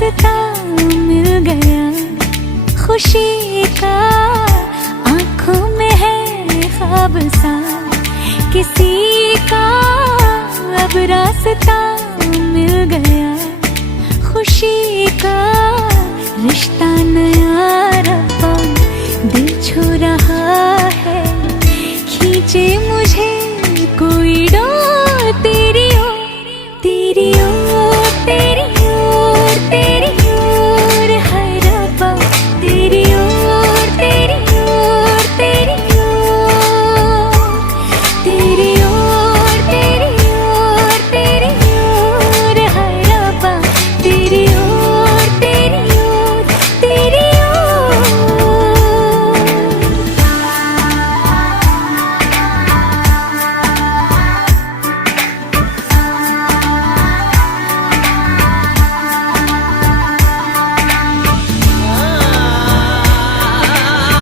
रास्ता मिल गया खुशी का, आंखों में है ख्वाब सा किसी का, अब रास्ता मिल गया खुशी का। रिश्ता नया रब्बा दिल छू रहा है, खींचे